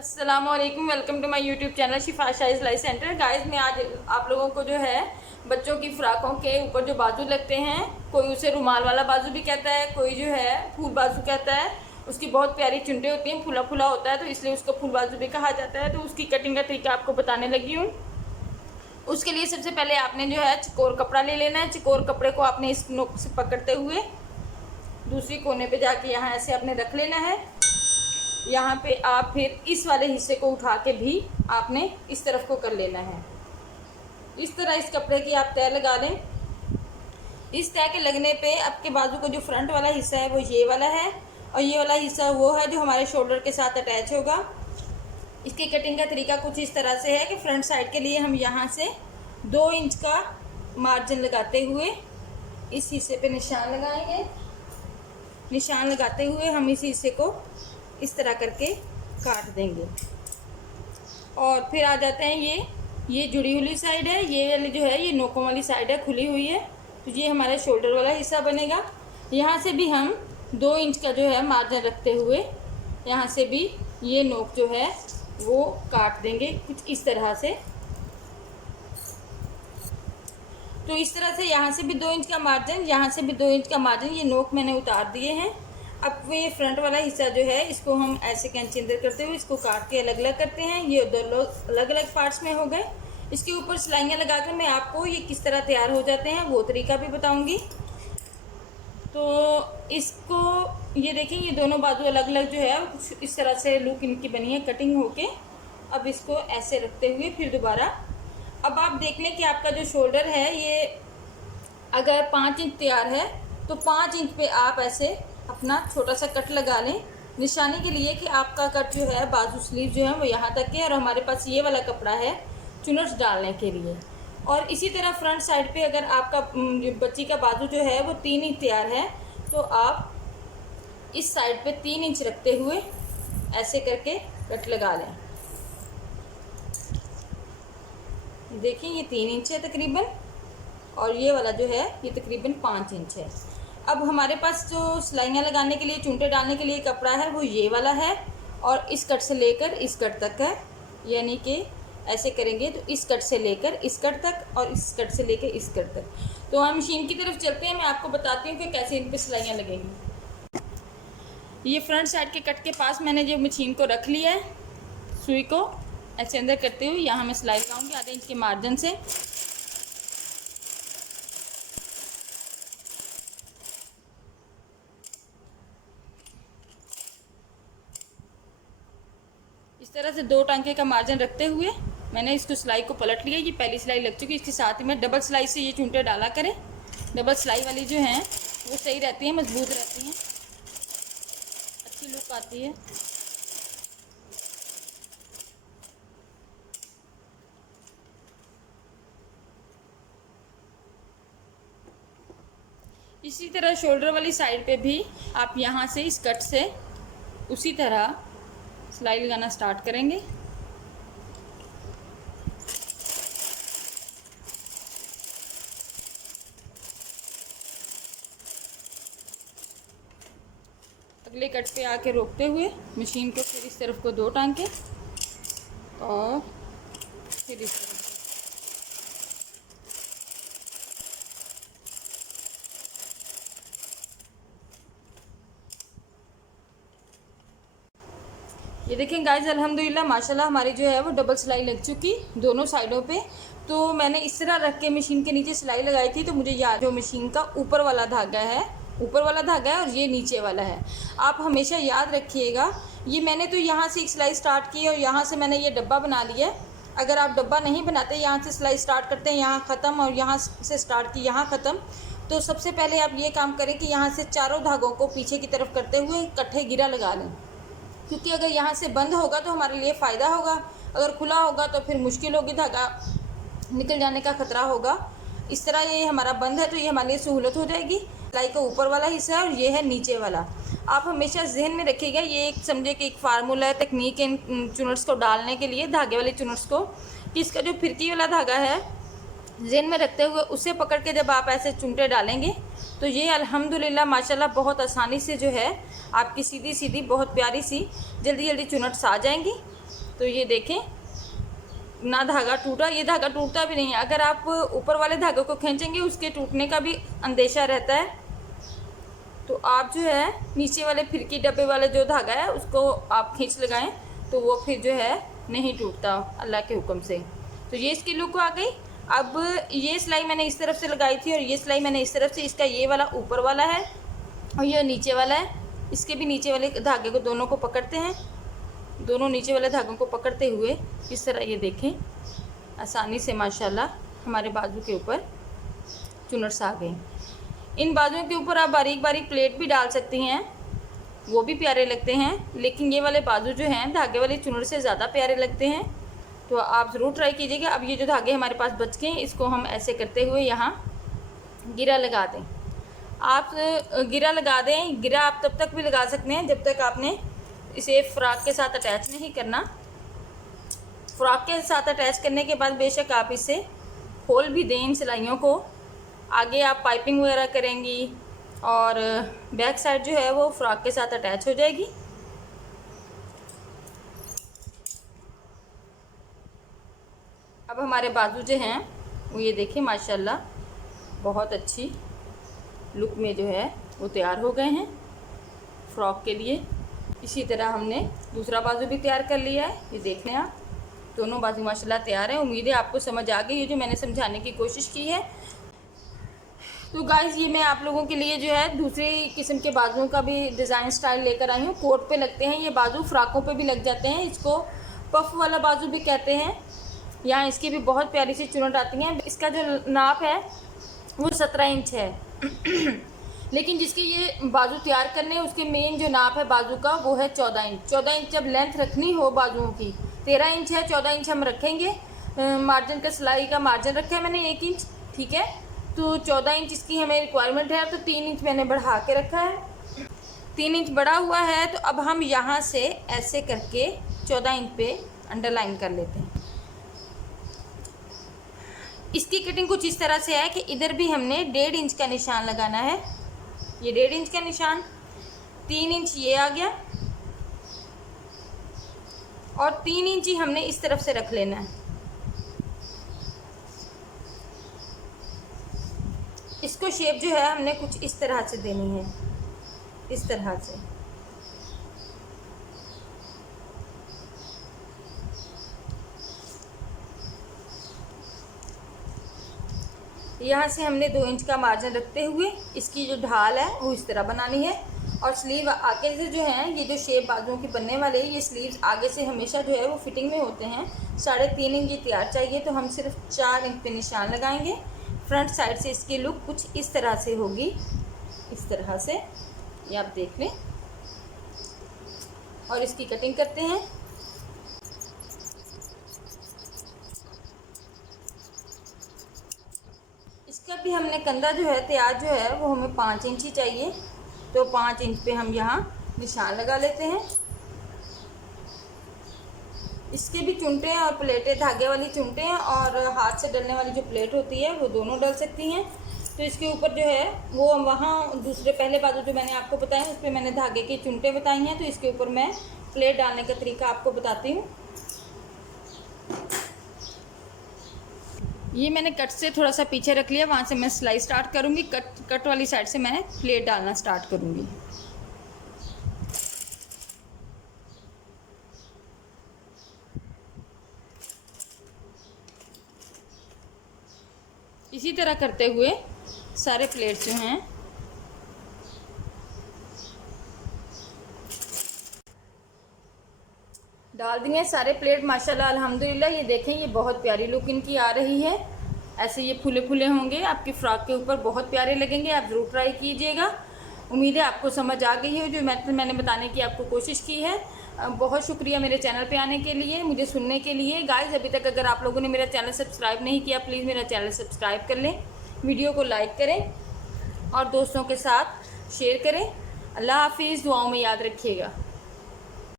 अस्सलामुअलैकुम, welcome to my YouTube channel Shifa Shahi सिलाई centre. Guys, मैं आज आप लोगों को जो है बच्चों की फ्रॉकों के ऊपर जो बाजू लगते हैं, कोई उसे रुमाल वाला बाजू भी कहता है, कोई जो है फूल बाजू कहता है। उसकी बहुत प्यारी चुंटे होती हैं, फूला फूला होता है तो इसलिए उसको फूल बाजू भी कहा जाता है। तो उसकी कटिंग का तरीका आपको बताने लगी हूँ। उसके लिए सबसे पहले आपने जो है चकोर कपड़ा ले लेना है। चकोर कपड़े को आपने इस नोक से पकड़ते हुए दूसरी कोने पे जाके यहाँ ऐसे आपने रख लेना है। यहाँ पे आप फिर इस वाले हिस्से को उठा के भी आपने इस तरफ को कर लेना है। इस तरह इस कपड़े की आप तय लगा लें। इस तय के लगने पे आपके बाजू का जो फ्रंट वाला हिस्सा है वो ये वाला है, और ये वाला हिस्सा वो है जो हमारे शोल्डर के साथ अटैच होगा। इसकी कटिंग का तरीका कुछ इस तरह से है कि फ्रंट साइड के लिए हम यहाँ से 2 इंच का मार्जिन लगाते हुए इस हिस्से पे निशान लगाएंगे। निशान लगाते हुए हम इस हिस्से को इस तरह करके काट देंगे। और फिर आ जाते हैं ये जुड़ी हुई साइड है, ये वाली जो है ये नोकों वाली साइड है, खुली हुई है। तो ये हमारे शोल्डर वाला हिस्सा बनेगा। यहाँ से भी हम 2 इंच का जो है मार्जिन रखते हुए यहाँ से भी ये नोक जो है वो काट देंगे कुछ इस तरह से। तो इस तरह से यहाँ से भी 2 इंच का मार्जिन, यहाँ से भी 2 इंच का मार्जिन, ये नोक मैंने उतार दिए हैं। अब ये फ्रंट वाला हिस्सा जो है इसको हम ऐसे कैंची अंदर करते हुए इसको काट के अलग अलग करते हैं। ये दोनों अलग अलग पार्ट्स में हो गए। इसके ऊपर सिलाइयाँ लगाकर मैं आपको ये किस तरह तैयार हो जाते हैं वो तरीका भी बताऊंगी। तो इसको ये देखें, ये दोनों बाजू अलग अलग जो है कुछ इस तरह से लुक इनकी बनी है कटिंग होके। अब इसको ऐसे रखते हुए फिर दोबारा अब आप देख लें कि आपका जो शोल्डर है ये अगर 5 इंच तैयार है तो 5 इंच पे आप ऐसे अपना छोटा सा कट लगा लें, निशानी के लिए कि आपका कट जो है बाजू स्लीव जो है वो यहाँ तक है और हमारे पास ये वाला कपड़ा है चुनट्स डालने के लिए। और इसी तरह फ्रंट साइड पे अगर आपका बच्ची का बाजू जो है वो 3 इंच तैयार है तो आप इस साइड पे 3 इंच रखते हुए ऐसे करके कट लगा लें। देखिए ये 3 इंच है तकरीबन, और ये वाला जो है ये तकरीबन 5 इंच है। अब हमारे पास जो सिलाइयाँ लगाने के लिए चुंटे डालने के लिए कपड़ा है वो ये वाला है, और इस कट से लेकर इस कट तक है। यानी कि ऐसे करेंगे तो इस कट से लेकर इस कट तक और इस कट से लेकर इस कट तक। तो हम मशीन की तरफ चलते हैं, मैं आपको बताती हूँ कि कैसे इन पर सिलाइयाँ लगेंगी। ये फ्रंट साइड के कट के पास मैंने जो मशीन को रख लिया है, सुई को ऐसे अंदर करते हुए यहाँ मैं सिलाई लगाऊँगी आधे इंच के मार्जिन से। इस तरह से 2 टांके का मार्जिन रखते हुए मैंने इसको सिलाई को पलट लिया। ये पहली सिलाई लग चुकी है। इसके साथ ही मैं डबल सिलाई से ये चुंटे डाला करें। डबल सिलाई वाली जो हैं वो सही रहती हैं, मजबूत रहती हैं, अच्छी लुक आती है। इसी तरह शोल्डर वाली साइड पे भी आप यहाँ से इस कट से उसी तरह सिलाई लगाना स्टार्ट करेंगे। अगले कट पे आके रोकते हुए मशीन को फिर इस तरफ को 2 टांके और फिर इस तरफ। ये देखें गाइस, अल्हम्दुलिल्लाह माशाल्लाह हमारी जो है वो डबल सिलाई लग चुकी दोनों साइडों पे। तो मैंने इस तरह रख के मशीन के नीचे सिलाई लगाई थी। तो मुझे याद जो मशीन का ऊपर वाला धागा है, ऊपर वाला धागा है और ये नीचे वाला है। आप हमेशा याद रखिएगा, ये मैंने तो यहाँ से एक सिलाई स्टार्ट की और यहाँ से मैंने ये डब्बा बना लिया है। अगर आप डब्बा नहीं बनाते, यहाँ से सिलाई स्टार्ट करते हैं यहाँ ख़त्म और यहाँ से स्टार्ट की यहाँ ख़त्म, तो सबसे पहले आप ये काम करें कि यहाँ से चारों धागों को पीछे की तरफ करते हुए इकट्ठे गिरा लगा लें। क्योंकि अगर यहाँ से बंद होगा तो हमारे लिए फ़ायदा होगा, अगर खुला होगा तो फिर मुश्किल होगी, धागा निकल जाने का ख़तरा होगा। इस तरह ये हमारा बंद है तो ये हमारे लिए सहूलत हो जाएगी। सिलाई का ऊपर वाला हिस्सा है और ये है नीचे वाला। आप हमेशा जहन में रखिएगा, ये एक समझे कि एक फार्मूला है, तकनीक है इन चुनट्स को डालने के लिए, धागे वाले चुनट्स को, कि इसका जो फिरकी वाला धागा है जहन में रखते हुए उसे पकड़ के जब आप ऐसे चुंटे डालेंगे तो ये अल्हम्दुलिल्लाह माशाल्लाह बहुत आसानी से जो है आपकी सीधी सीधी बहुत प्यारी सी जल्दी जल्दी चुनट्स आ जाएंगी। तो ये देखें ना धागा टूटा, ये धागा टूटता भी नहीं है। अगर आप ऊपर वाले धागे को खींचेंगे उसके टूटने का भी अंदेशा रहता है। तो आप जो है नीचे वाले फिरकी डब्बे वाले जो धागा है उसको आप खींच लगाएं तो वो फिर जो है नहीं टूटता अल्लाह के हुक्म से। तो ये इसकी लुक आ गई। अब ये सिलाई मैंने इस तरफ से लगाई थी और ये सिलाई मैंने इस तरफ से, इसका ये वाला ऊपर वाला है और ये नीचे वाला है। इसके भी नीचे वाले धागे को दोनों को पकड़ते हैं, दोनों नीचे वाले धागों को पकड़ते हुए इस तरह ये देखें आसानी से माशाल्लाह हमारे बाजू के ऊपर चुनर्स आ गए। इन बाजुओं के ऊपर आप बारीक बारीक प्लेट भी डाल सकती हैं, वो भी प्यारे लगते हैं, लेकिन ये वाले बाजू जो हैं धागे वाली चुनर से ज़्यादा प्यारे लगते हैं। तो आप ज़रूर ट्राई कीजिएगा। अब ये जो धागे हमारे पास बच गए इसको हम ऐसे करते हुए यहाँ गिरा लगा दें। आप गिरा लगा दें। गिरा आप तब तक भी लगा सकते हैं जब तक आपने इसे फ़्रॉक के साथ अटैच नहीं करना। फ़्रॉक के साथ अटैच करने के बाद बेशक आप इसे खोल भी दें इन सिलाइयों को। आगे आप पाइपिंग वगैरह करेंगी और बैक साइड जो है वो फ़्रॉक के साथ अटैच हो जाएगी। अब हमारे बाजू जो हैं वो ये देखिए माशाल्लाह बहुत अच्छी लुक में जो है वो तैयार हो गए हैं फ़्रॉक के लिए। इसी तरह हमने दूसरा बाजू भी तैयार कर लिया है। ये देख लें आप, दोनों बाजू माशाल्लाह तैयार है। उम्मीद है आपको समझ आ गई ये जो मैंने समझाने की कोशिश की है। तो गाइज़ ये मैं आप लोगों के लिए जो है दूसरी किस्म के बाजुओं का भी डिज़ाइन स्टाइल लेकर आई हूँ। कोट पे लगते हैं ये बाजू, फ़्रॉकों पे भी लग जाते हैं। इसको पफ वाला बाजू भी कहते हैं। यहाँ इसकी भी बहुत प्यारी सी चुनट आती हैं। इसका जो नाप है वो 17 इंच है लेकिन जिसकी ये बाजू तैयार करने है उसके मेन जो नाप है बाजू का वो है 14 इंच। 14 इंच जब लेंथ रखनी हो बाजुओं की, 13 इंच है, 14 इंच हम रखेंगे। मार्जिन का सिलाई का मार्जिन रखा है मैंने 1 इंच, ठीक है। तो 14 इंच इसकी हमें रिक्वायरमेंट है, तो 3 इंच मैंने बढ़ा के रखा है। 3 इंच बढ़ा हुआ है तो अब हम यहाँ से ऐसे करके 14 इंच पे अंडरलाइन कर लेते हैं। इसकी कटिंग कुछ इस तरह से है कि इधर भी हमने 1.5 इंच का निशान लगाना है। ये 1.5 इंच का निशान, 3 इंच ये आ गया और 3 इंच ही हमने इस तरफ से रख लेना है। इसको शेप जो है हमने कुछ इस तरह से देनी है, इस तरह से। यहाँ से हमने 2 इंच का मार्जिन रखते हुए इसकी जो ढाल है वो इस तरह बनानी है। और स्लीव आगे से जो है ये जो शेप बाजुओं की बनने वाले ये स्लीव्स आगे से हमेशा जो है वो फिटिंग में होते हैं। 3.5 इंच ये तैयार चाहिए, तो हम सिर्फ 4 इंच पे निशान लगाएंगे। फ्रंट साइड से इसकी लुक कुछ इस तरह से होगी, इस तरह से, ये आप देख लें। और इसकी कटिंग करते हैं। इसका भी हमने कंधा जो है तैयार जो है वो हमें 5 इंच ही चाहिए, तो 5 इंच पे हम यहाँ निशान लगा लेते हैं। इसके भी चुनटे और प्लेटें, धागे वाली चुनटे हैं और हाथ से डलने वाली जो प्लेट होती है वो दोनों डल सकती हैं। तो इसके ऊपर जो है वो वहाँ दूसरे पहले बाजू जो मैंने आपको बताया उस पर मैंने धागे की चुनटे बताई हैं, तो इसके ऊपर मैं प्लेट डालने का तरीका आपको बताती हूँ। ये मैंने कट से थोड़ा सा पीछे रख लिया, वहाँ से मैं सिलाई स्टार्ट करूँगी। कट वाली साइड से मैं प्लेट डालना स्टार्ट करूँगी। इसी तरह करते हुए सारे प्लेट्स जो हैं डाल दिए सारे प्लेट। माशाल्लाह अल्हम्दुलिल्लाह ये देखें ये बहुत प्यारी लुक इनकी आ रही है। ऐसे ये फुले फुले होंगे, आपकी फ़्रॉक के ऊपर बहुत प्यारे लगेंगे। आप ज़रूर ट्राई कीजिएगा। उम्मीद है आपको समझ आ गई है जो मैंने बताने की आपको कोशिश की है। बहुत शुक्रिया मेरे चैनल पे आने के लिए, मुझे सुनने के लिए। गाइस अभी तक अगर आप लोगों ने मेरा चैनल सब्सक्राइब नहीं किया प्लीज़ मेरा चैनल सब्सक्राइब कर लें, वीडियो को लाइक करें और दोस्तों के साथ शेयर करें। अल्लाह हाफिज़, दुआओं में याद रखिएगा।